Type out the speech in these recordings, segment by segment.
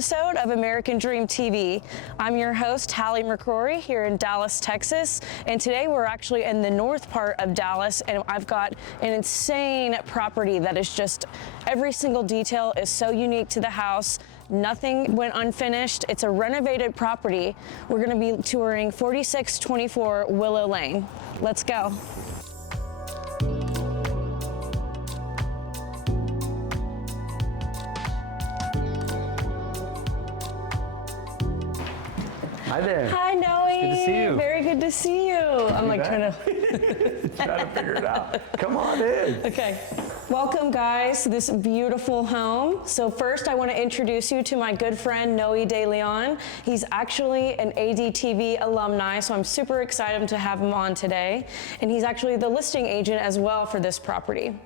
episode of American Dream TV. I'm your host, Hallie McCrory, here in Dallas, Texas. And today we're actually in the north part of Dallas, and I've got an insane property that is just, every single detail is so unique to the house. Nothing went unfinished. It's a renovated property. We're gonna be touring 4624 Willow Lane. Let's go. Hi there. Hi, Noe. Good to see you. Very good to see you. I'm like trying to figure it out. Come on in. Okay. Welcome, guys, to this beautiful home. So first, I want to introduce you to my good friend, Noe De Leon. He's actually an ADTV alumni, so I'm super excited to have him on today. And he's actually the listing agent as well for this property.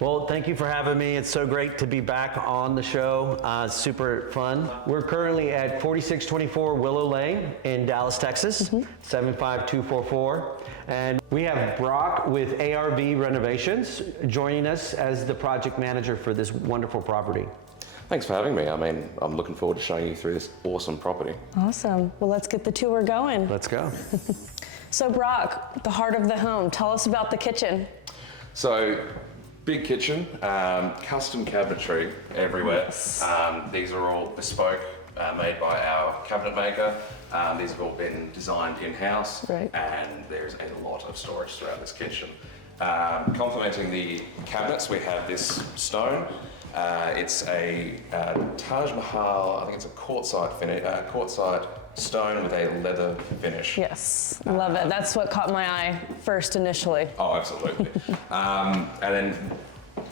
Well, thank you for having me. It's so great to be back on the show. Super fun. We're currently at 4624 Willow Lane in Dallas, Texas, 75244. And we have Brock with ARV Renovations joining us as the project manager for this wonderful property. Thanks for having me. I mean, I'm looking forward to showing you through this awesome property. Awesome. Well, let's get the tour going. Let's go. So Brock, the heart of the home, tell us about the kitchen. So, big kitchen, custom cabinetry everywhere. Yes. These are all bespoke, made by our cabinet maker. These have all been designed in-house, Right. and there's a lot of storage throughout this kitchen. Complementing the cabinets, we have this stone. It's a Taj Mahal, I think it's a quartzite stone with a leather finish. Yes, love it. That's what caught my eye first initially. Oh, absolutely. And then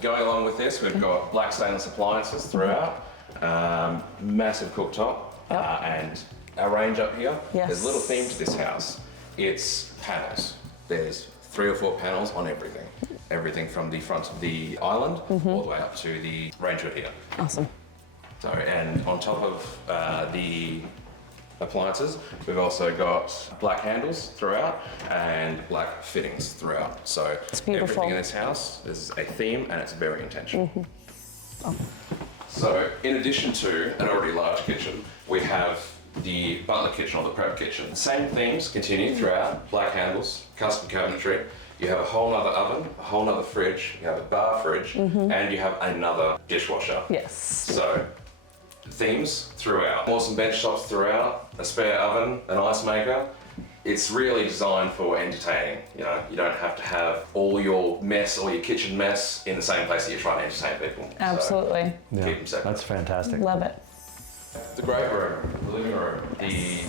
going along with this, we've got black stainless appliances throughout, massive cooktop, and our range up here. Yes. There's a little theme to this house. It's panels. There's 3 or 4 panels on everything. Everything from the front of the island all the way up to the range hood here. Awesome. So, and on top of the appliances, we've also got black handles throughout and black fittings throughout. So It's beautiful. everything in this house is a theme and it's very intentional. So in addition to an already large kitchen, we have the Butler kitchen or the prep kitchen. Same themes continue throughout, black handles, custom cabinetry. You have a whole nother oven, a whole nother fridge, you have a bar fridge, and you have another dishwasher. Yes. So themes throughout. Awesome bench tops throughout, a spare oven, an ice maker. It's really designed for entertaining. You know, you don't have to have all your mess or your kitchen mess in the same place that you're trying to entertain people. Absolutely. So keep them separate. That's fantastic. Love it. The great room, the living room, the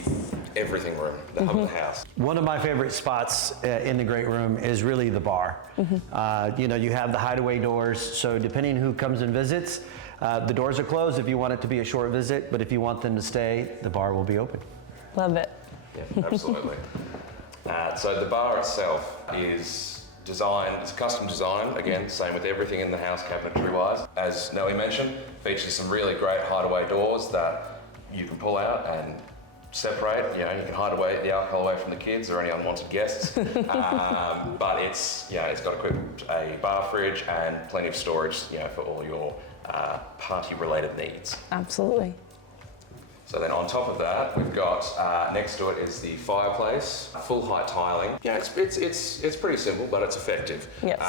everything room, the hub of the house. One of my favorite spots in the great room is really the bar. You know, you have the hideaway doors, so depending who comes and visits, the doors are closed if you want it to be a short visit, but if you want them to stay, the bar will be open. Love it. Yeah, absolutely. So the bar itself is designed, it's custom design, again, same with everything in the house cabinetry wise. As Nelly mentioned, features some really great hideaway doors that you can pull out and separate. You know, you can hide away the alcohol away from the kids or any unwanted guests. But it's got equipped a bar fridge and plenty of storage, you know, for all your party related needs. Absolutely. So then on top of that, we've got next to it is the fireplace, full height tiling. Yeah, it's pretty simple, but it's effective. Yes.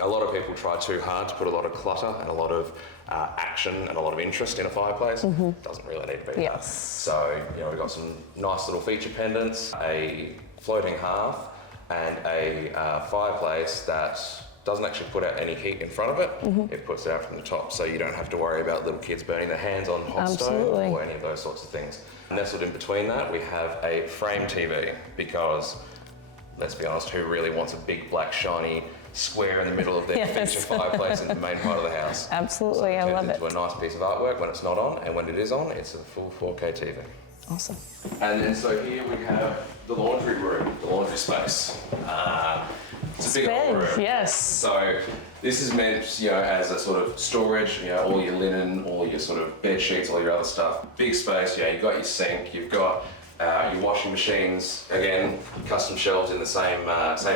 A lot of people try too hard to put a lot of clutter and a lot of action and a lot of interest in a fireplace. Doesn't really need to be that. So, you know, we've got some nice little feature pendants, a floating hearth, and a fireplace that doesn't actually put out any heat in front of it. It puts it out from the top, so you don't have to worry about little kids burning their hands on hot stove or any of those sorts of things. Nestled in between that, we have a frame TV because, let's be honest, who really wants a big black shiny square in the middle of their feature fireplace in the main part of the house? Absolutely, so I love it. Into a nice piece of artwork when it's not on, and when it is on, it's a full 4K TV. Awesome. And then so here we have the laundry room, the laundry space. It's a big old room. Yes. So this is meant, you know, as a sort of storage, you know, all your linen, all your sort of bed sheets, all your other stuff. Big space, you know, you've got your sink, you've got Your washing machines, again, custom shelves in the same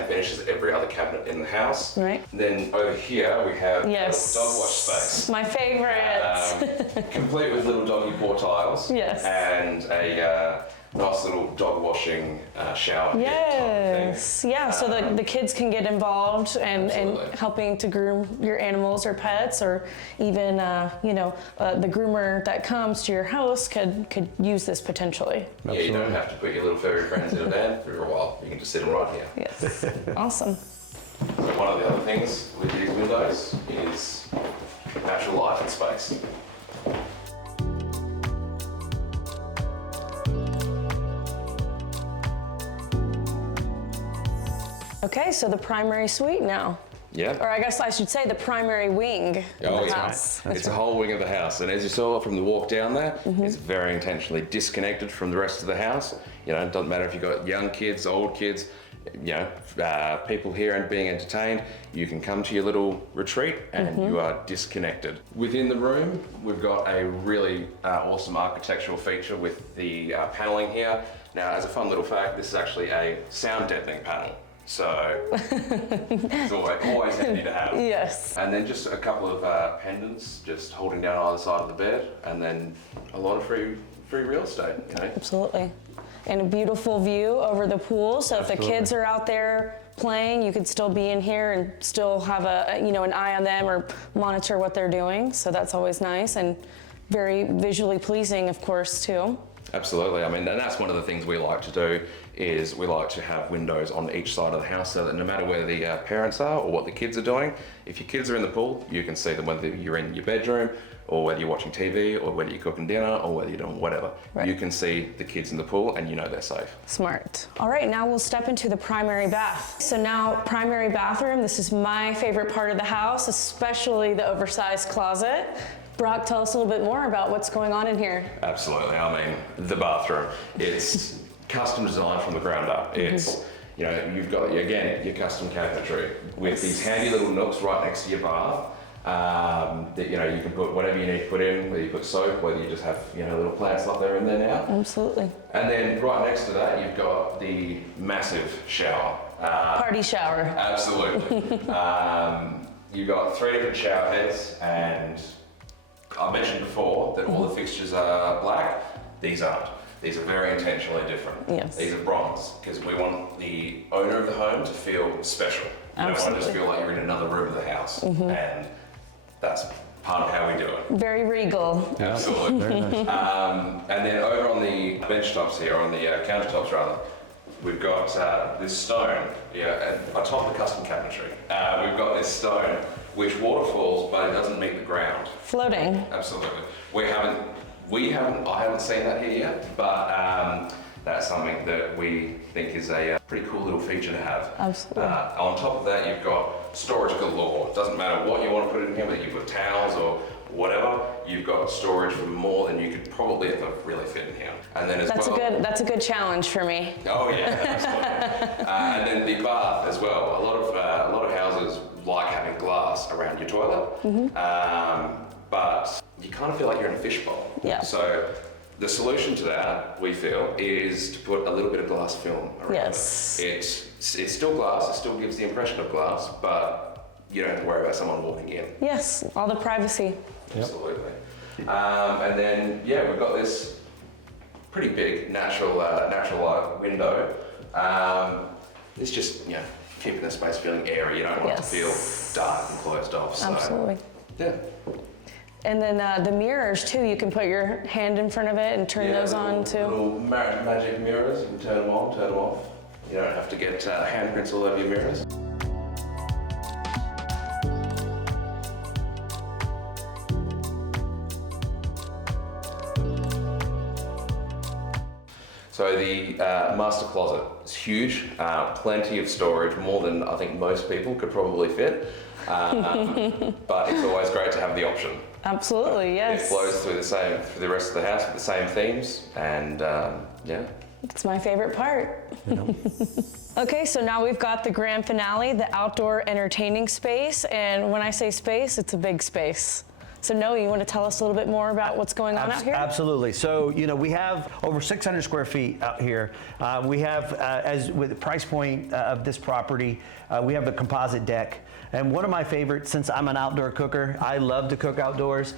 finish as every other cabinet in the house. Right. And then over here we have Yes. a little dog wash space. My favorite. Complete with little doggy paw tiles. Yes. And a nice little dog washing shower. Yes. Yeah, so the kids can get involved and helping to groom your animals or pets, or even, the groomer that comes to your house could use this potentially. Yeah, you don't have to put your little furry friends in a van for a while. You can just sit them right here. Yes. Awesome. So one of the other things with these windows is natural light and space. Okay, so the primary suite now. Yeah. Or I guess I should say the primary wing of the house. It's a whole wing of the house, and as you saw from the walk down there, it's very intentionally disconnected from the rest of the house. You know, it doesn't matter if you've got young kids, old kids, people here and being entertained, you can come to your little retreat and you are disconnected. Within the room, we've got a really awesome architectural feature with the paneling here. Now, as a fun little fact, this is actually a sound deadening panel. So it's always handy to have. Yes. And then just a couple of pendants just holding down either side of the bed, and then a lot of free real estate. Absolutely. And a beautiful view over the pool. So if the kids are out there playing, you could still be in here and still have an eye on them or monitor what they're doing. So that's always nice and very visually pleasing, of course, too. Absolutely. I mean, and that's one of the things we like to do is we like to have windows on each side of the house so that no matter where the parents are or what the kids are doing, if your kids are in the pool, you can see them whether you're in your bedroom or whether you're watching TV or whether you're cooking dinner or whether you're doing whatever. Right. You can see the kids in the pool and you know they're safe. Smart. All right, now we'll step into the primary bath. So now primary bathroom, this is my favorite part of the house, especially the oversized closet. Brock, tell us a little bit more about what's going on in here. Absolutely. I mean, the bathroom, it's custom designed from the ground up. It's, you've got, again, your custom cabinetry with these handy little nooks right next to your bath. That you can put whatever you need to put in, whether you put soap, whether you just have little plants like they're in there now. Absolutely. And then right next to that, you've got the massive shower. Party shower. Absolutely. You've got 3 different shower heads, and I mentioned before that all the fixtures are black. These aren't. These are very intentionally different. Yes. These are bronze because we want the owner of the home to feel special. You don't want to just feel like you're in another room of the house, and that's part of how we do it. Very regal. Absolutely. Very nice. And then over on the bench tops here, on the countertops rather, we've got this stone atop the custom cabinetry. We've got this stone which waterfalls, but it doesn't meet the ground. Floating. Absolutely. I haven't seen that here yet, but that's something that we think is a pretty cool little feature to have. Absolutely. On top of that, you've got storage galore. It doesn't matter what you want to put in here, whether you put towels or whatever, you've got storage for more than you could probably ever really fit in here. And then That's a good challenge for me. Oh yeah, absolutely. And then the bath as well. A lot of houses like having glass around your toilet, but you kind of feel like you're in a fishbowl. Yeah. So the solution to that, we feel, is to put a little bit of glass film around Yes. it. It's still glass. It still gives the impression of glass, but you don't have to worry about someone walking in. Yes, all the privacy. Yep. Absolutely. And then we've got this pretty big natural light window. It's just keeping the space feeling airy. You don't want it to feel dark and closed off. So, Absolutely. yeah. And then the mirrors too, you can put your hand in front of it and turn those on too. Little magic mirrors. You can turn them on, turn them off. You don't have to get handprints all over your mirrors. So the master closet is huge, plenty of storage, more than I think most people could probably fit. But it's always great to have the option. Absolutely, yes. It flows through the rest of the house with the same themes, and It's my favorite part. Okay, so now we've got the grand finale, the outdoor entertaining space, and when I say space, it's a big space. So Noah, you want to tell us a little bit more about what's going on out here? Absolutely. So, you know, we have over 600 square feet out here. We have, as with the price point of this property, we have a composite deck. And one of my favorites, since I'm an outdoor cooker, I love to cook outdoors,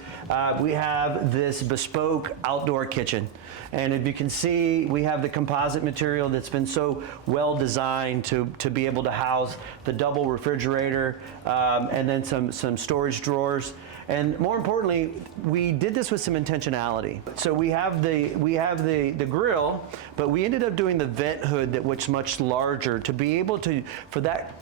we have this bespoke outdoor kitchen. And if you can see, we have the composite material that's been so well designed to be able to house the double refrigerator and then some storage drawers. And more importantly, we did this with some intentionality. So we have the grill, but we ended up doing the vent hood that was much larger to be able to, for that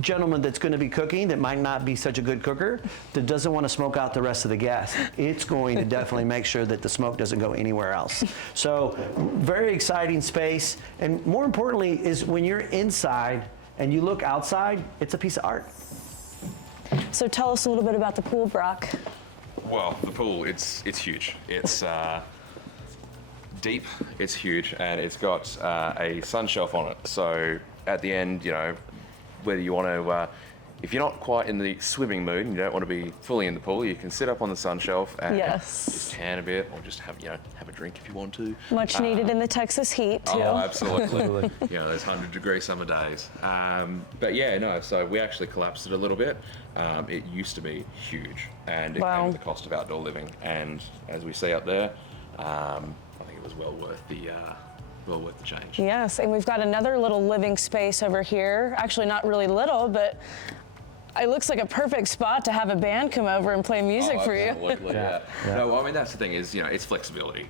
gentleman that's going to be cooking that might not be such a good cooker, that doesn't want to smoke out the rest of the gas. It's going to definitely make sure that the smoke doesn't go anywhere else. So very exciting space. And more importantly is when you're inside and you look outside, it's a piece of art. So tell us a little bit about the pool, Brock. Well, the pool, it's huge. It's deep, it's huge, and it's got a sun shelf on it. So at the end, you know, whether you want to, if you're not quite in the swimming mood and you don't want to be fully in the pool, you can sit up on the sun shelf and just tan a bit, or just have a drink if you want to. Much needed in the Texas heat too. Oh, absolutely. You know, those 100-degree summer days. But yeah, no. So we actually collapsed it a little bit. It used to be huge, and it came with the cost of outdoor living. And as we see up there, I think it was well worth the change. Yes, and we've got another little living space over here. Actually, not really little, but it looks like a perfect spot to have a band come over and play music for you. Absolutely, yeah. No, I mean, that's the thing is, it's flexibility.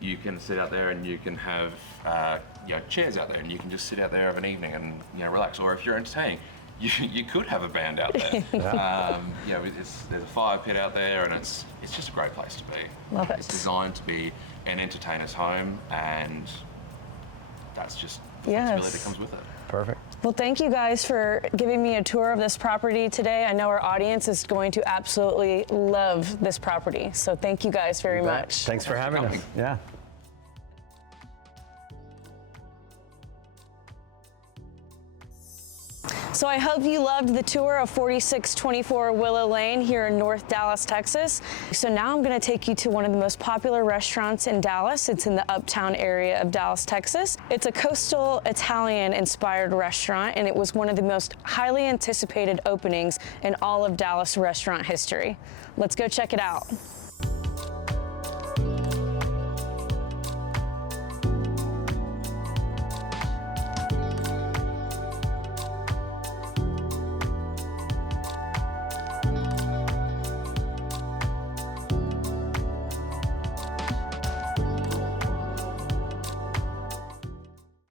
You can sit out there and you can have chairs out there, and you can just sit out there of an evening and relax. Or if you're entertaining, you could have a band out there. There's a fire pit out there, and it's just a great place to be. Love it. It's designed to be an entertainer's home, and that's just the flexibility that comes with it. Perfect. Well, thank you guys for giving me a tour of this property today. I know our audience is going to absolutely love this property. So thank you guys very much. Thanks for having us. Yeah. So I hope you loved the tour of 4624 Willow Lane here in North Dallas, Texas. So now I'm going to take you to one of the most popular restaurants in Dallas. It's in the uptown area of Dallas, Texas. It's a coastal Italian-inspired restaurant, and it was one of the most highly anticipated openings in all of Dallas restaurant history. Let's go check it out.